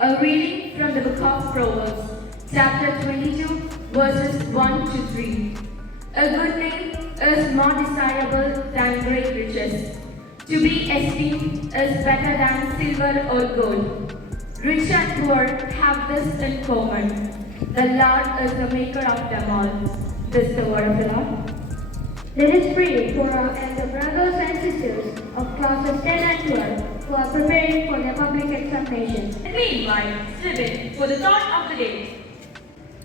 A reading from the book of Proverbs, chapter 22, verses 1 to 3. A good name is more desirable than great riches. To be esteemed is better than silver or gold. Rich and poor have this in common. The Lord is the maker of them all. This is the word of the Lord. Let us pray for our elder brothers and sisters of classes 10 and 12 who are preparing for their public examinations. Meanwhile, Sibin for the thought of the day.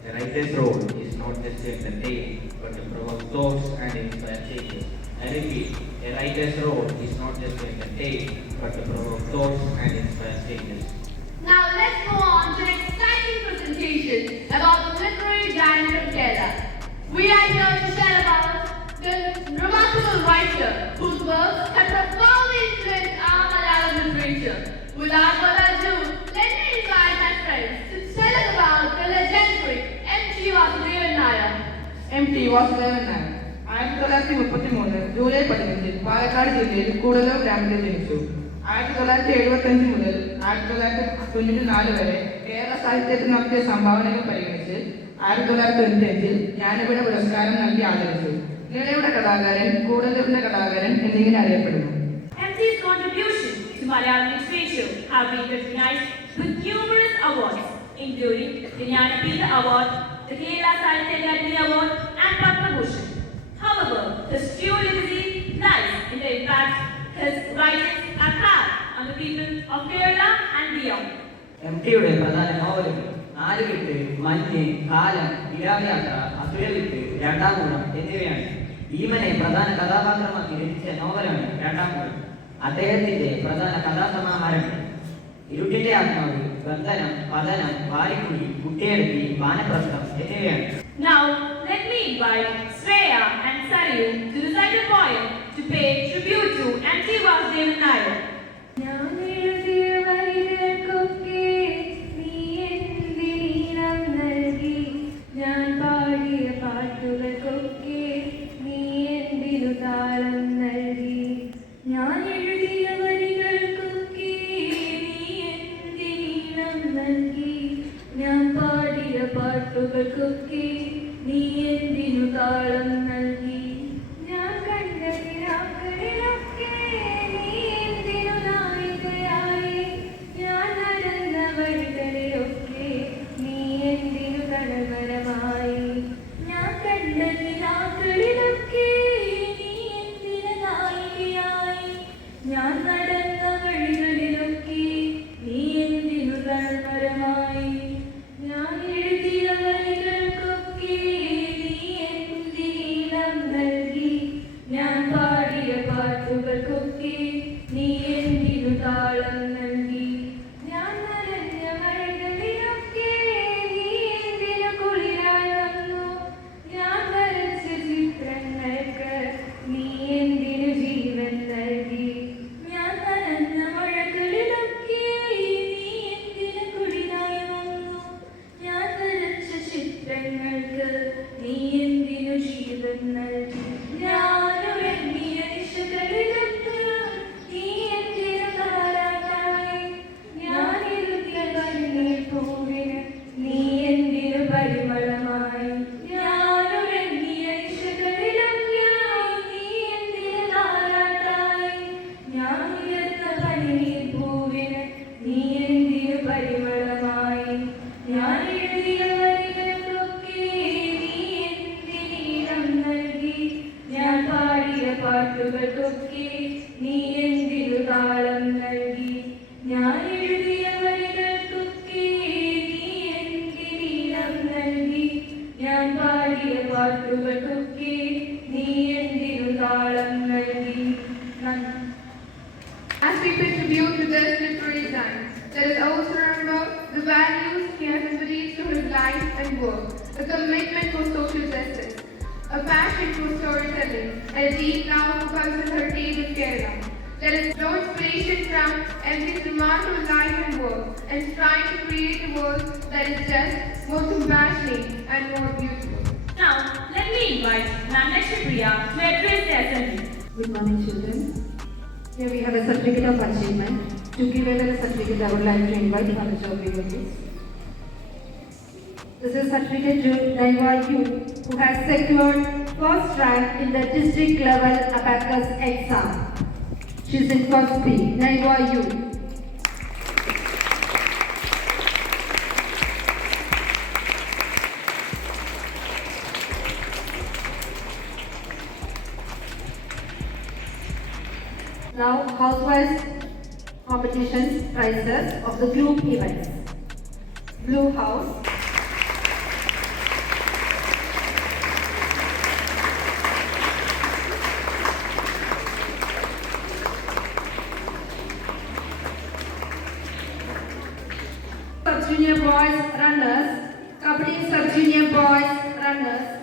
The righteous road is not just to entertain, but to provoke thoughts and inspire changes. I repeat, a righteous road is not just to entertain, but to provoke thoughts and inspire changes. Now let's go on to an exciting presentation about the literary giant of Kerala. We are here to share about the remarkable writer whose works have profoundly influenced our Malayalam literature. Without further ado, let me invite my friends to tell us about the legendary M.T. Vasudevan Nair. M.T. Vasudevan Nair 1933 ജൂലൈ 15 പാലക്കാട് ജില്ലയിൽ കൂടല്ലൂർ ഗ്രാമത്തിൽ ജനിച്ചു. 1975 മുതൽ 1994 വരെ കേരള സാഹിത്യത്തിന് നടത്തിയ സംഭാവനകൾ പരിഗണിച്ച് 1995 ജ്ഞാനപീഠ പുരസ്കാരം നൽകി ആദരിച്ചു. നിളയുടെ കഥാകാരൻ, കൂടല്ലൂരിന്റെ കഥാകാരൻ എന്നിങ്ങനെ അറിയപ്പെടുന്നു. M.T.'s contribution to Malayalam literature have been recognized with numerous awards, including the Jnanapith Award, the Kerala Sahitya Akademi Award, and Padma Bhushan. However, his true legacy lies in the impact his writings have had on the people of Kerala and beyond. M.T.യുടെ പ്രധാന നോവലുകൾ നാലുകെട്ട്, മഞ്ഞ്, കാലം, ഇരാമയാത്ര, അസുരവിത്ത്, രണ്ടാം മൂലം എന്നിവയാണ്. ഭീമനെ പ്രധാന കഥാപാത്രമാക്കി രചിച്ച നോവലാണ് രണ്ടാം മൂലം. അദ്ദേഹത്തിന്റെ പ്രധാന കഥാസമാഹാരങ്ങൾ ഇരുട്ടിന്റെ ആത്മാവ്, ബന്ധനം, പതനം, വാരിക്കുഴി, കുട്ടിയെടുത്തി, വാനപ്രസ്ഥം എന്നിവയാണ്. Now, let me invite Shreya and Saryu to recite a poem to pay tribute to M.T. Vasudevan Nair. പാട്ടുകൾക്കൊക്കെ നീ എന്തിനു താളം നൽകി? ഞാൻ കണ്ട നിലാക്കളിലൊക്കെ നീ എന്തിനു നായികയായി? ഞാൻ നടന്ന വഴികളിലൊക്കെ നീ എന്തിനു തലമരമായി? ഞാൻ കണ്ട നിലാക്കളിലൊക്കെ നീ എന്തിനു നായികയായി? ഞാൻ നടന്ന വഴികളിലൊക്കെ നീ എന്തിനു തലമരമായി? ഞാൻ എഴുതിയ വരികൾക്കൊക്കെ നീ എന്തിനീളം നൽകി? ഞാൻ പാടിയ പാട്ടുകൾക്കൊക്കെ നീ എന്തിനു താളം നൽകി? ഞാൻ നനഞ്ഞ മഴകളിലൊക്കെ നീ എന്തിനു കുളിരായി വന്നു? ഞാൻ വരച്ച ചിത്രങ്ങൾക്ക് നീ എന്തിനു ജീവൻ നൽകി? ഞാൻ നനഞ്ഞ മഴകളിലൊക്കെ നീ എന്തിനു കുളിരായി വന്നു? ഞാൻ വരച്ച ചിത്രങ്ങൾക്ക് നീ എന്തിനു ജീവൻ നൽകി? ഞാനുറങ്ങിയ നിശകളിലൊക്കെ നീ എന്തിനു താരാട്ടായി? ഞാൻ എഴുതിയ കണ്ണിൽ പൂവിന് നീ എന്തിനു പരിമളമായി? ഞാനുറങ്ങിയ നിശകളിലൊക്കെ നീ എന്തിനു താരാട്ടായി? ഞാൻ ഉയർന്ന കണ്ണിൽ പൂവിന് നീ എന്തിനു പരിമളമായി? ഞാൻ എഴുതിയ വരികൾക്കൊക്കെ നീ എന്തിനീളം നൽകി? ഞാൻ പാടിയ പാട്ടുകൾക്കൊക്കെ നീ എന്തിനു താളം നൽകി? ഞാൻ എഴുതിയ വരികൾക്കൊക്കെ നീ എന്തിനീളം നൽകി? ഞാൻ പാടിയ പാട്ടുകൾക്കൊക്കെ നീ എന്തിനു താളം നൽകി? നന്ദി. As we pay tribute to this literary giant, let us also remember the values he has embodied through his life and work, a commitment for social justice, a passion for storytelling, and a deep love for cultural heritage of Kerala. Let us draw inspiration from M.T.'s remarkable life and work and strive to create a world that is just, more compassionate, and more beautiful. Now, let me invite Namlakshmi Priya to address the assembly. Good morning, children. Here we have a certificate of achievement To give another certificate, I would like to invite Father Joby, please. This is certificate to Naiva U, who has secured first rank in the district level abacus exam. She is in first B, Naiva U. Now, housewise competitions prizes of the group events. Blue House, Sub-Junior Boys Runners, Kabaddi Sub-Junior Boys Runners,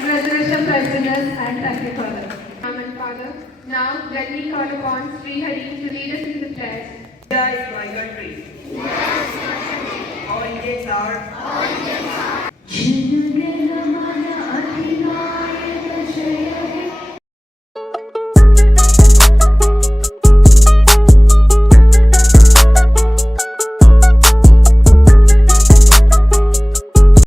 congratulations, President, and thank you, Father. Amen, Father. Now, let me call upon Sri Hari to lead us in the prayer. India is my country. All Indians are